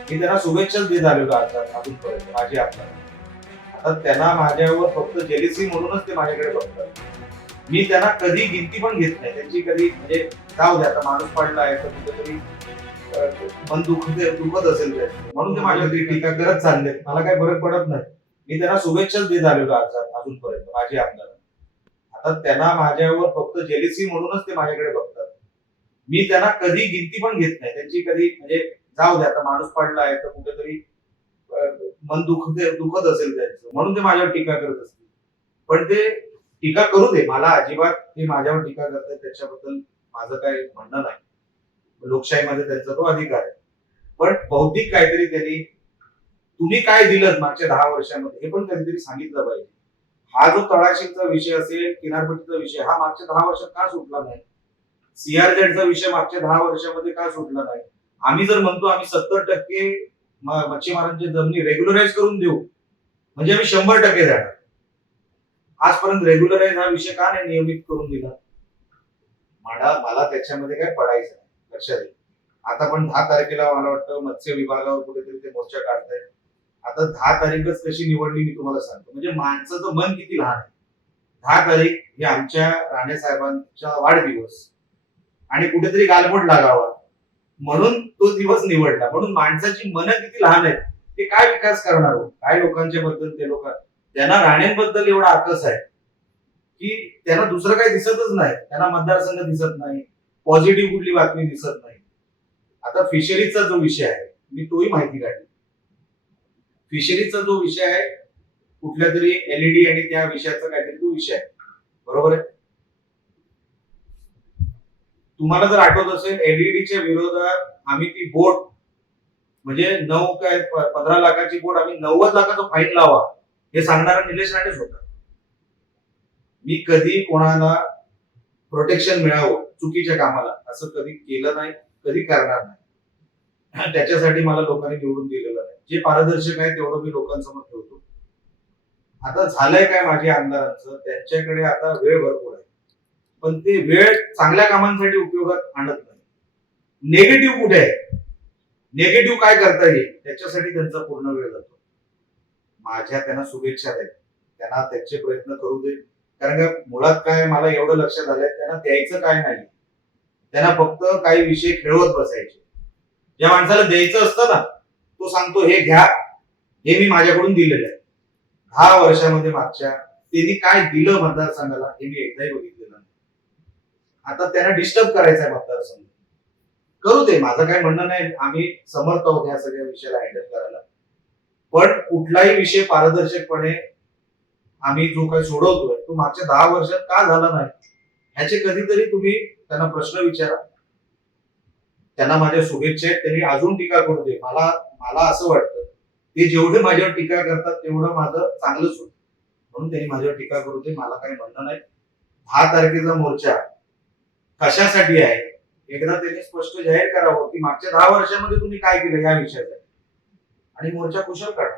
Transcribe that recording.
मी त्यांना शुभेच्छाच देत आलेलो अजूनपर्यंत माझी आमदार. आता त्यांना माझ्यावर फक्त जेलिसी म्हणूनच ते माझ्याकडे बघतात. मी त्यांना कधी गिनती पण घेत नाही. त्यांची कधी म्हणजे जाऊ द्या, आता माणूस पडला आहे तर कुठेतरी मन दुखत असेल त्याचं. म्हणून ते माझ्यावरती टीका करत चालले. मला काही फरक पडत नाही. मी त्यांना शुभेच्छाच देत आलेलो अजूनपर्यंत माझी आमदार. आता त्यांना माझ्यावर फक्त जेलिसी म्हणूनच ते माझ्याकडे बघतात. मी त्यांना कधी गिनती पण घेत नाही. त्यांची कधी म्हणजे जाऊ द्या, आता माणूस पडला आहे तर कुठेतरी मन दुखत असेल त्याचं. म्हणून ते माझ्यावर टीका करत असतील. पण ते टीका करू दे. मला अजिबात ते माझ्यावर टीका करतात त्याच्याबद्दल माझं काही म्हणणं नाही. लोकशाहीमध्ये त्यांचा तो अधिकार आहे. पण बौद्धिक काहीतरी त्यांनी तुम्ही काय दिलं मागच्या 10 वर्षामध्ये हे पण कधीतरी सांगितलं पाहिजे. हा जो तळाशीचा विषय असेल, किनारपट्टीचा विषय हा मागच्या 10 वर्षात का सुटला नाही? सीआरझेडचा विषय मागच्या 10 वर्षामध्ये का सुटला नाही? आम्ही जर म्हणतो आम्ही 70% मच्छीमारांची जमिनी रेग्युलराईज करून देऊ, म्हणजे आम्ही 100% देणार. आजपर्यंत रेग्युलराईज हा विषय का नाही नियमित करून दिला? मला त्याच्यामध्ये काय पडायचं नाही. लक्षात घ्या. आता पण 10 तारखेला मला वाटतं मत्स्य विभागावर कुठेतरी ते मोर्चा काढतायत. आता 10 तारीखच कशी निवडली मी तुम्हाला सांगतो. म्हणजे माणसाचं मन किती लहान आहे. 10 तारीख ही आमच्या राणे साहेबांचा वाढदिवस आणि कुठेतरी गालबोट लागावा म्हणून तो दिवस निवडला. म्हणून माणसाची मन किती लहान आहेत. ते काय विकास करणार हो? काय लोकांच्या बद्दल ते लोक त्यांना राणेंबद्दल एवढा आकस आहे की त्यांना दुसरं काही दिसतच नाही. त्यांना मतदारसंघ दिसत नाही, पॉझिटिव्ह कुठली बातमी दिसत नाही. आता फिशरीजचा जो विषय आहे मी तोही माहिती काढली. फिशरीजचा जो विषय आहे कुठल्या तरी एलईडी आणि त्या विषयाचा काहीतरी तो विषय आहे. बरोबर आहे. तुम्हाला जर आठवत असेल एलईडीच्या विरोधात आम्ही ती बोट म्हणजे 15 लाखाची बोट आम्ही 90 लाखाचा फाईन लावा हे सांगणारा निलेश राणेच होता. मी कधी कोणाला प्रोटेक्शन मिळावं चुकीच्या कामाला असं कधी केलं नाही, कधी करणार नाही. त्याच्यासाठी मला लोकांनी निवडून दिलेलं नाही. जे पारदर्शक आहे तेवढं मी लोकांसमोर ठेवतो. आता झालंय काय माझ्या आमदारांचं, त्यांच्याकडे आता वेळ भरपूर आहे. पण ते वेळ चांगल्या कामांसाठी उपयोगात आणत नाही. नेगेटिव्ह कुठे आहे? नेगेटिव्ह काय करता येईल त्याच्यासाठी त्यांचा पूर्ण वेळ जातो. माझ्या त्यांना शुभेच्छा आहेत. त्यांना त्याचे प्रयत्न करू दे. कारण का मुळात काय मला एवढं लक्षात आलंय त्यांना द्यायचं काय नाही. त्यांना फक्त काही विषय खेळवत बसायचे. ज्या माणसाला द्यायचं असतं ना तो सांगतो हे घ्या, हे मी माझ्याकडून दिलेलं आहे. 10 वर्षामध्ये मागच्या त्यांनी काय दिलं मतदारसंघाला हे मी एकदाही बघितलेलं नाही. आता त्यांना डिस्टर्ब करायचं आहे मतदारसंघ. करू दे, माझं काही म्हणणं नाही. आम्ही समर्थ आहोत या सगळ्या विषयाला हँडल करायला. पण कुठलाही विषय पारदर्शकपणे आम्ही जो काही सोडवतोय तो मागच्या 10 वर्षात का झाला नाही ह्याचे कधीतरी तुम्ही त्यांना प्रश्न विचारा. त्यांना माझ्या शुभेच्छा आहेत. त्यांनी अजून टीका करू दे. मला असं वाटतं ते जेवढे माझ्यावर टीका करतात तेवढं माझं चांगलंच होतं. म्हणून त्यांनी माझ्यावर टीका करू दे. मला काही म्हणणं नाही. 10 तारखेचा मोर्चा कशासाठी आहे एकदा त्यांनी स्पष्ट जाहीर करावं की मागच्या 10 वर्षामध्ये तुम्ही काय केलं या विषयासाठी आणि मोर्चा कुशल काढा.